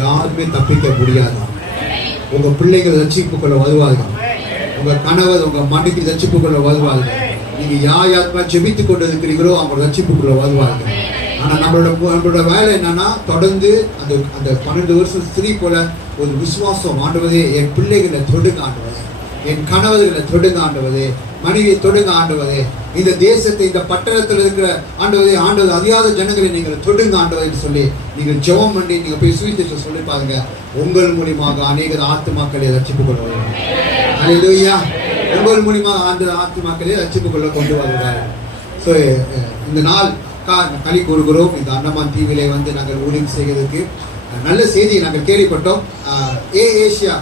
யாருமே தப்பிக்க முடியாது. உங்க பிள்ளைகள் ரட்சிப்புக்குள்ள வருவார்கள். உங்க கணவர் உங்க மனைவி ரட்சிப்புக்குள்ள வருவார்கள். நீங்க யாருமா ஜெபித்துக் கொண்டு இருக்கிறீங்களோ அவங்க ரட்சிப்புக்குள்ள வருவார்கள். ஆனா நம்மளோட வேலை என்னன்னா தொடர்ந்து அந்த அந்த 12 வருஷம் ஸ்திரீ போல ஒரு விசுவாசம். ஆண்டவரே என் பிள்ளைகளை தொடுங்க ஆண்டவரே, என் கணவர்களை தொடுங்க ஆண்டவரே, மனைவியை தொடுங்க ஆண்டவரே, இந்த தேசத்தை இந்த பட்டணத்தில் இருக்கிற ஆண்டவரே, ஆண்டவர் அறியாத ஜனங்களை நீங்கள் தொடுங்க ஆண்டவரேன்னு சொல்லி நீங்கள் ஜெபம் பண்ணி நீங்க போய் சுவிசேஷம் சொல்லி பாருங்க. உங்கள் மூலியமாக அநேக ஆத்துமாக்களை ரட்சிப்பு கொண்டு வருவாங்க. அல்லேலூயா. உங்கள் மூலியமாக ஆத்துமாக்களை ரட்சிப்பு கொள்ள கொண்டு வருவார்கள். ஸோ இந்த நாள் களி கூறுகிறோம். இந்த அண்டமான் தீவிலே வந்து நாங்கள் ஊழியம் செய்கிறதுக்கு நல்ல செய்தியை நாங்கள் கேள்விப்பட்டோம். ஏசியா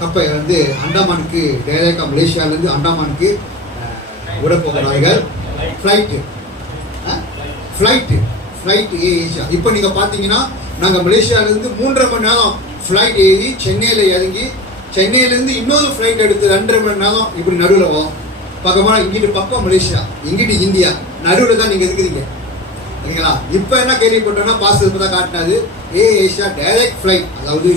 கப்பை வந்து அண்டமானுக்கு டைரக்டாக மலேசியாவிலேருந்து அண்டமானுக்கு விட போகிறார்கள். Flight Asia. இப்போ நீங்கள் பார்த்தீங்கன்னா நாங்கள் மலேசியாவிலேருந்து 3.5 மணி நேரம் ஃப்ளைட் ஏறி சென்னையில் இறங்கி சென்னையிலேருந்து இன்னொரு ஃப்ளைட் எடுத்து 2.5 மணி நேரம் இப்படி நடுவில் வரும். பக்கமாக இங்கிட்டு பக்கம் மலேசியா, இங்கிட்டு இந்தியா, நடுவில் தான் நீங்கள் இருக்கிறீங்க இல்லைங்களா? இப்போ என்ன கேள்விப்பட்டோன்னா பாஸ்டர் இப்போ தான் காட்டினாது ஏசியா டைரக்ட் ஃப்ளைட், அதாவது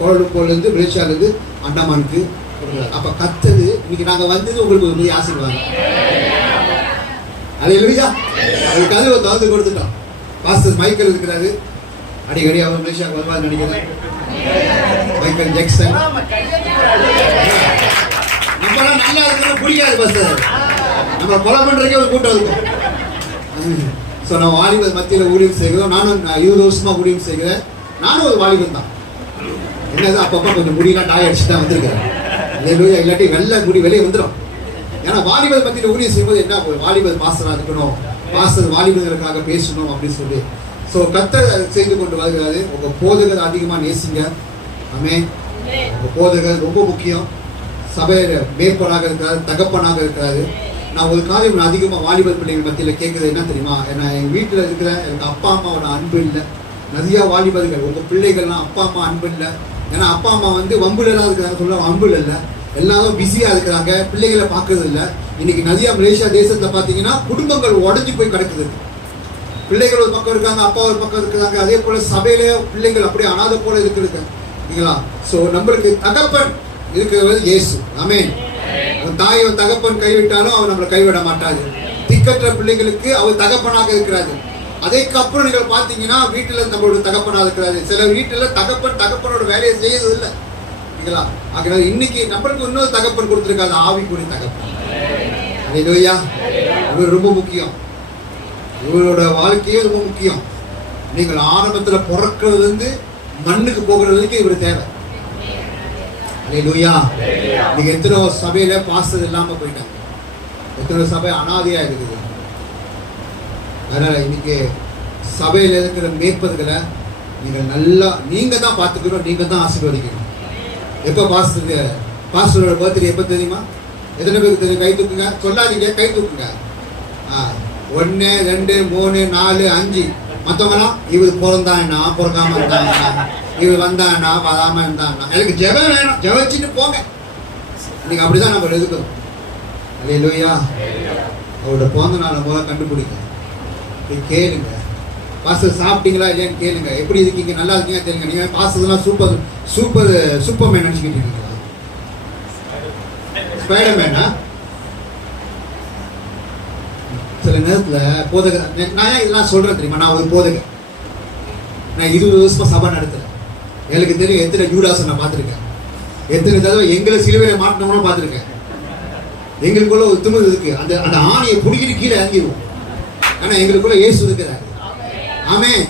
கோலம்பூர்லேருந்து மலேசியாவிலேருந்து அண்டமானுக்கு கொடுக்குறாரு. அப்போ கத்தது இன்னைக்கு நாங்கள் வந்தது உங்களுக்கு ஒரு பெரிய ஆசீர்வாதம். அல்லேலூயா. அதுக்கு அது ஒரு தகுதி கொடுத்துட்டோம். பாஸ்டர் மைக்கேல் இருக்கிறாரு, அடிக்கடி அவர் மலேசியாவுக்கு வருவார் நினைக்கிறேன். மைக்கேல் ஜாக்சன் நம்மளாம் நல்லா இருக்கணும் பிடிக்காது பாஸ்டர், நம்ம கொலை பண்ணுறதுக்கே ஒரு கூட்டம் இருக்கும். ஸோ நான் வாலிபர் மத்தியில் ஊழியம் செய்கிறோம். நானும் 20 வருஷமா ஊழியம் செய்கிறேன். நானும் ஒரு வாலிபன் தான். என்னது அப்பப்போ கொஞ்சம் முடியெல்லாம் டாய் அடிச்சு தான் வந்திருக்கிறேன். இல்லாட்டி வெள்ளை முடி வெளியே வந்துடும். ஏன்னா வாலிபர் மத்தியில் ஊழியம் செய்யும்போது என்ன வாலிபர் பாஸ்டராக இருக்கணும், பாஸ்டர் வாலிபர்களுக்காக பேசணும் அப்படின்னு சொல்லி ஸோ கர்த்தர் செய்து கொண்டு வருகிறாரு. உங்கள் போதகர் அதிகமாக நேசிங்க. ஆமென். உங்கள் போதகர் ரொம்ப முக்கியம். சபையில் மேற்பராக இருக்கிறாரு, தகப்பனாக இருக்கிறாரு. நான் ஒரு காரியம் அதிகமாக வாலிபர் பிள்ளைகள் மத்தியில் கேட்குறது என்ன தெரியுமா? ஏன்னா எங்கள் வீட்டில் இருக்கிற எனக்கு அப்பா அம்மாவோட அன்பு இல்லை. நிறையா வாலிபர்கள் உங்கள் பிள்ளைகள்லாம் அப்பா அம்மா அன்பு இல்லை. ஏன்னா அப்பா அம்மா வந்து வம்புலாம் இருக்கிறாங்க, சொல்ல வம்புல இல்லை, எல்லாரும் பிஸியாக இருக்கிறாங்க, பிள்ளைகளை பார்க்கறது இல்லை. இன்னைக்கு நிறையா மலேசியா தேசத்தில் பார்த்தீங்கன்னா குடும்பங்கள் உடஞ்சி போய் கிடக்குது. பிள்ளைகள் ஒரு பக்கம் இருக்காங்க, அப்பா ஒரு பக்கம் இருக்கிறாங்க. அதே போல் சபையிலே பிள்ளைகள் அப்படியே அனாதை போல இருக்கிறது இல்லைங்களா? ஸோ நம்மளுக்கு தகப்பன் இருக்கிறது இயேசு. ஆமென். உன் தாய் உன் தகப்பன் கைவிட்டாலும் அவர் நம்மளை கைவிட மாட்டாரு. திக்கற்ற பிள்ளைகளுக்கு அவர் தகப்பனாக இருக்கிறாரு. அதுக்கப்புறம் நீங்கள் பார்த்தீங்கன்னா வீட்டில் நம்மளோட தகப்பனாக இருக்கிறாரு. சில வீட்டில் தகப்பனோட வேலையை செய்யறது இல்லை இல்லைங்களா? ஆகினால இன்னைக்கு நம்மளுக்கு இன்னொரு தகப்பன் கொடுத்துருக்காது, ஆவிக்குரிய தகப்பன். அல்லேலூயா. இவர் ரொம்ப முக்கியம். இவரோட வாழ்க்கையே ரொம்ப முக்கியம். நீங்கள் ஆரம்பத்தில் பிறக்கிறதுலேருந்து மண்ணுக்கு போகிற வரைக்கும் இவர் தேவை. அல்லேலூயா. நீங்க எத்தனை சபையில பாஸ்டர் இல்லாம போயிட்டாங்க, எத்தனை சபை அனாதையா இருக்குது. அதனால இன்னைக்கு சபையில இருக்கிற மேற்பதுகளை நீங்க தான் பார்த்துக்கணும், நீங்க தான் ஆசீர்வதிக்கணும். எப்போ பாஸ்டரோட பர்த்டே எப்போ தெரியுமா? எத்தனை பேருக்கு தெரியும்? கை தூக்குங்க. சொல்லாதீங்க, கை தூக்குங்க. 1 2 3 4 5. மற்றவங்களாம் இவர் பிறந்தான்னா பிறக்காம இருந்தாங்க, இவர் வந்தான்னா வராம இருந்தாங்கன்னா. எனக்கு ஜெபம் வேணும், ஜெபிச்சுட்டு போங்க. இன்னைக்கு அப்படிதான் நம்ம எதுக்கணும். அல்லேலூயா. அவரோட பிறந்த நாளை முதல்ல கண்டுபிடிங்க, கேளுங்க. பாஸ்டர் சாப்பிட்டீங்களா இல்லையான்னு கேளுங்க. எப்படி இருக்கீங்க, நல்லா இருக்கீங்க தெரியுங்க. நீங்க பாஸ்டர்லாம் சூப்பர்மேன் நினைச்சுக்கிட்டு இருக்கீங்களா? ஸ்பைடர்மேனா? சில நேரத்தில் போதக நான் ஏன் இதெல்லாம் சொல்றேன் தெரியுமா? நான் ஒரு போதக, நான் 20 வருஷமா சபை நடத்துறேன். எனக்கு தெரியும் எத்தனை யூடாஸை நான் பார்த்துருக்கேன், எத்தனை தடவை எங்களை சிலுவையில மாட்டினவங்களும் பார்த்துருக்கேன். எங்களுக்குள்ள ஒரு திமிரு இருக்கு, அந்த ஆணையை பிடிக்கிட்டு கீழே இறங்கிடுவோம். ஆனா எங்களுக்குள்ள இயேசு இருக்கிறார். ஆமென்.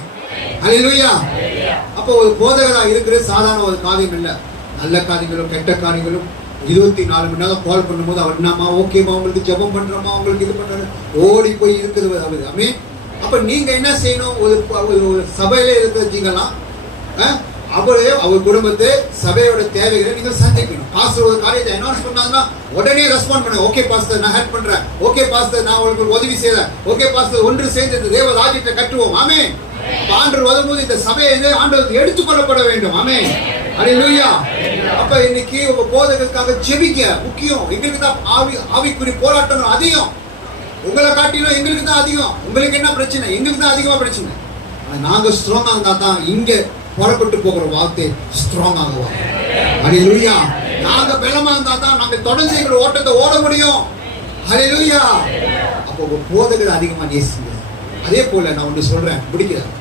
அல்லேலூயா. அப்போ ஒரு போதகரா இருக்கிறது சாதாரண ஒரு காரியம் இல்லை. நல்ல காரியங்களும் கெட்ட காரியங்களும் 24 மணி நேரம் கால் பண்ணும்போது அவர் என்னம்மா ஓகேம்மா, உங்களுக்கு ஜெபம் பண்றோமா, உங்களுக்கு இது பண்றது ஓடி போய் இருக்குது அவர். ஆமென். அப்ப நீங்க என்ன செய்யணும்? ஒரு சபையில இருக்கிறீங்களா, அவர் குடும்பத்தை சபையோட தேவைகளை நீங்கள் சந்திக்கணும். பாஸ்டர் ஒரு காரியத்தை அனௌன்ஸ் பண்ணாங்கன்னா உடனே ரெஸ்பாண்ட் பண்ணுங்க. ஓகே பாஸ்டர், நான் ஹெல்ப் பண்றேன். ஓகே பாஸ்டர், நான் உங்களுக்கு உதவி செய்யறேன். ஓகே பாஸ்டர், ஒன்று சேர்ந்து இந்த தேவ ராஜ்யத்தை கட்டுவோம். ஆமென். ஆண்டவர் வரும்போது இந்த சபையை ஆண்டவர் எடுத்துக்கொள்ளப்பட வேண்டும். ஆமென். அல்லேலூயா. அப்ப இன்னைக்கு உங்க போதகருக்காக ஜெபிக்க முக்கியம். எங்களுக்கு தான் ஆவிக்குரிய போராட்டம் அதிகம். உங்களை காட்டிலும் எங்களுக்கு தான் அதிகம். உங்களுக்கு என்ன பிரச்சனை? எங்களுக்கு தான் அதிகமா பிரச்சனை. நாங்க ஸ்ட்ராங்கா இருந்தா தான் இங்க புறப்பட்டு போகிற வார்த்தை ஸ்ட்ராங் ஆகுவாங்க. ஹல்லேலூயா. நாங்க பலமா இருந்தா தான் நாங்க தொடர்ந்து எங்களோட ஓட்டத்தை ஓட முடியும். ஹல்லேலூயா. அப்போ போதகரை அதிகமா நேசிங்க. அதே போல நான் ஒன்று சொல்றேன், பிடிக்கிறேன்,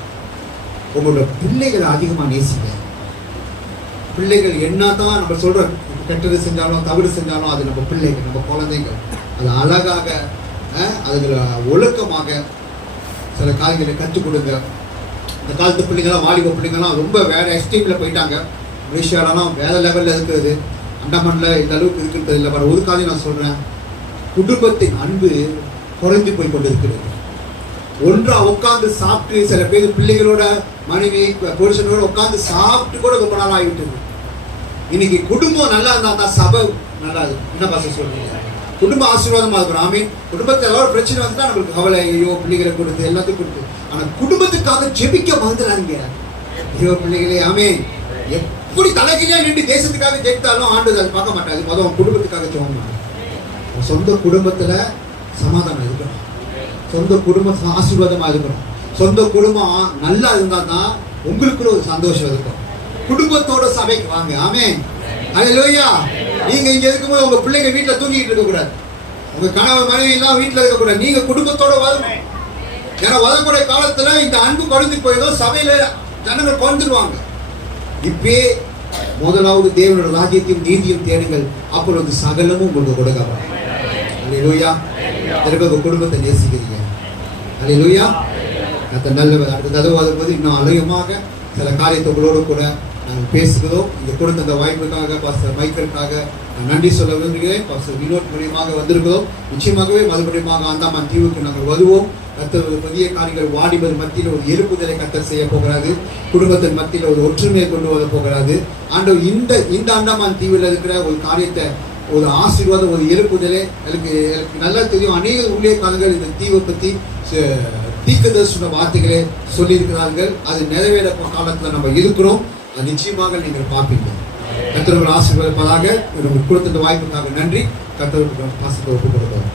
உங்களோட பிள்ளைகளை அதிகமா நேசிங்க. பிள்ளைகள் என்னதான் நம்ம சொல்ற கெட்டது செஞ்சாலும் தவறு செஞ்சாலும் அது நம்ம பிள்ளைகள், நம்ம குழந்தைங்க. அது அழகாக அதுல ஒழுக்கமாக சில காரியங்களை கற்றுக் கொடுங்க. இந்த காலத்து பிள்ளைங்களாம், வாலிப பிள்ளைங்களாம் ரொம்ப வேற எக்ஸ்ட்ரீம்ல போயிட்டாங்க. மலேசியாலாம் வேற லெவல்ல இருக்கிறது, அண்டமான்ல இந்த அளவுக்கு இருக்கிறது இல்லை. வர ஒரு காரியம் நான் சொல்றேன், குடும்பத்தின் அன்பு குறைந்து போய் கொண்டு இருக்கிறது. ஒன்றா உட்கார்ந்து சாப்பிட்டு, சில பேர் பிள்ளைகளோட மனைவி புருஷனோட உட்கார்ந்து சாப்பிட்டு கூட ரொம்ப நாள் ஆகிவிட்டது. இன்னைக்கு குடும்பம் நல்லா இருந்தா தான் சபை நல்லா இருக்கு. என்ன பாச சொல்றீங்க? குடும்ப ஆசீர்வாதமா இருக்கிறோம். ஆமீன். குடும்பத்தில் ஏதாவது பிரச்சனை வந்துட்டா நம்மளுக்கு கவலை, ஐயோ பிள்ளைகளை கொடுத்து எல்லாத்தையும் கொடுத்து. ஆனா குடும்பத்துக்காக ஜெபிக்க மறந்துடாதீங்க. ஐயோ பிள்ளைகளே, ஆமீன். எப்படி தலைகீழே நின்று தேசத்துக்காக ஜெயித்தாலும் ஆண்டு அதை பார்க்க மாட்டாது. முதல் குடும்பத்துக்காக ஜெபம். சொந்த குடும்பத்துல சமாதானம் இருக்கணும், சொந்த குடும்பம் ஆசீர்வாதமா இருக்கணும். சொந்த குடும்பம் நல்லா இருந்தா தான் உங்களுக்குள்ள ஒரு சந்தோஷம் இருக்கும். குடும்பத்தோட சபைக்கு வாங்க. ஆமென். ஹல்லேலூயா. நீங்க இங்க இருக்கும்போது உங்க பிள்ளைங்க வீட்டுல தூங்கிட்டு இருக்க கூடாது, உங்க கணவர் மனைவி எல்லாம் வீட்டுல இருக்க கூடாது. நீங்க குடும்பத்தோட வரணும். ஏன்னா வரக்கூடிய காலத்துல இந்த அன்பு குறைந்து போயிடும், சபையில ஜனங்கள் குறைந்துருவாங்க. இப்பே முதலாவது தேவனோட ராஜ்யத்தையும் நீதியும் தேடுங்கள், அப்பொழுது சகலமும் உங்களுக்கு கொடுக்கப்படும். ஹல்லேலூயா. உங்க குடும்பத்தை நேசிக்கிறீங்க. ஹல்லேலூயா. அந்த நல்லவர். அடுத்த தடவை வரும்போது இன்னும் அதிகமாக சில காரியத்தை உங்களோடு கூட நாங்கள் பேசுகிறோம். இங்கே கொடுத்த அந்த வாய்ப்புக்காக பாஸ்டர் மைக்கேலுக்காக நான் நன்றி சொல்ல விரும்புகிறேன். பாஸ்டர் வினோத் மூலியமாக வந்திருக்கிறோம். நிச்சயமாகவே மறுபடியும் அந்தமான் தீவுக்கு நாங்கள் வருவோம். கர்த்தர் புதிய காரியங்கள், வாலிபர் மத்தியில் ஒரு எழுப்புதலை கர்த்தர் செய்ய போகிறாரு. குடும்பத்தின் மத்தியில் ஒரு ஒற்றுமையை கொண்டு வர போகிறாரு. ஆண்டவர் இந்த அந்தமான் தீவில் இருக்கிற ஒரு காரியத்தை, ஒரு ஆசீர்வாதம், ஒரு எழுப்புதலை எனக்கு நல்லா தெரியும். அநேக ஊழியக்காரர்கள் இந்த தீவை பற்றி தீர்க்கதரிசன வார்த்தைகளை சொல்லியிருக்கிறார்கள். அது நிறைவேற காலத்தில் நம்ம இருக்கிறோம். அது நிச்சயமாக நீங்கள் பார்ப்பீங்க. கர்த்தர் ஆசீர்வாதப்பதாக உங்களுக்கு கொடுத்த வாய்ப்புக்காக நன்றி. கர்த்தருக்கு பாசத்தை ஒப்புக் கொடுக்கிறோம்.